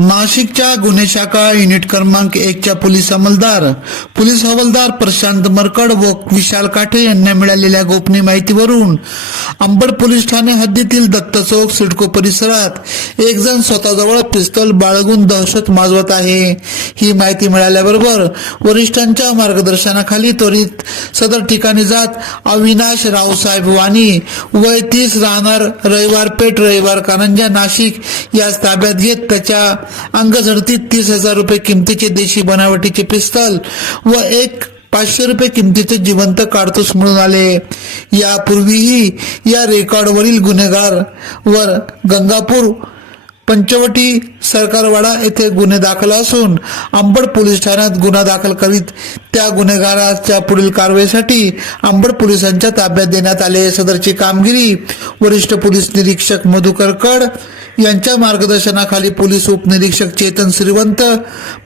नाशिकच्या गुन्हे शाखा युनिट क्रमांक एकच्या पोलीस अंमलदार पोलीस हवालदार प्रशांत मरकड व विशाल काठे यांना मिळालेल्या गोपनीय माहितीवरून अंबड पोलीस ठाणे हद्दीतील दत्त चौक सिडको परिसरात एक जण स्वतःजवळ पिस्तल बाळगून दहशत माजवत आहे. ही माहिती मिळाल्याबरोबर वरिष्ठांच्या मार्गदर्शनाखाली त्वरित सदर ठिकाणी जात अविनाश रावसाहेब वाणी वय तीस राहणार रविवार पेठ रविवार कारंजा नाशिक याच ताब्यात घेत त्याच्या अंगझडतीत तीस हजार रुपये किमतीचे देशी बनावटीचे पिस्तल व एक पाचशे रुपये किमतीचे जिवंत काडतूस मिळून आले. यापूर्वीही या रेकॉर्डवरील गुन्हेगार वर गंगापूर पंचवटी सरकारवाडा येथे गुन्हे दाखल असून अंबड पोलीस ठाण्यात गुन्हा दाखल करीत त्या गुन्हेगाराच्या पुढील कारवाईसाठी अंबड पोलिसांच्या ताब्यात देण्यात आले. सदरची कामगिरी वरिष्ठ पोलीस निरीक्षक मधुकर कड यांच्या मार्गदर्शनाखाली पोलीस उपनिरीक्षक चेतन श्रीवंत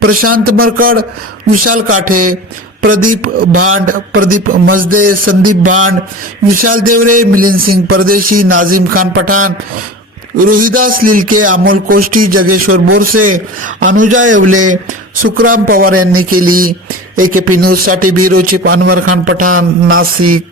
प्रशांत मरकड विशाल काठे प्रदीप भांड प्रदीप मजदे संदीप भांड विशाल देवरे मिलिंद सिंग परदेशी नाझीम खान पठाण रोहिदास लिलके अमोल कोष्टी जगेश्वर बोरसे अनुजा येवले सुखराम पवार यांनी केली. एकेपी के साठी ब्युरो चीफ अनवर खान पठाण नाशिक.